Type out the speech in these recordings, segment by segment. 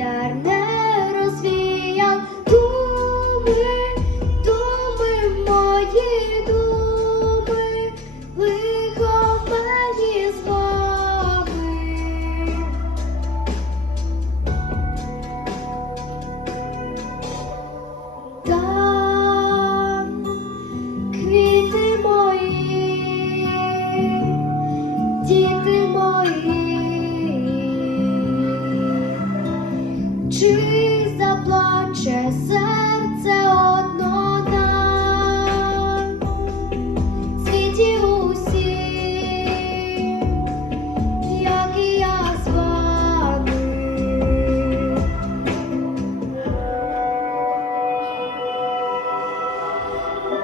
darna плаче серце одно нам, світі усі, як і я з вами.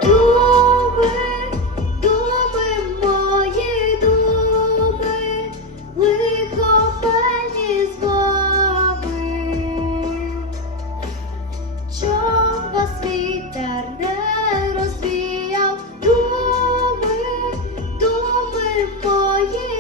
Думи, for you.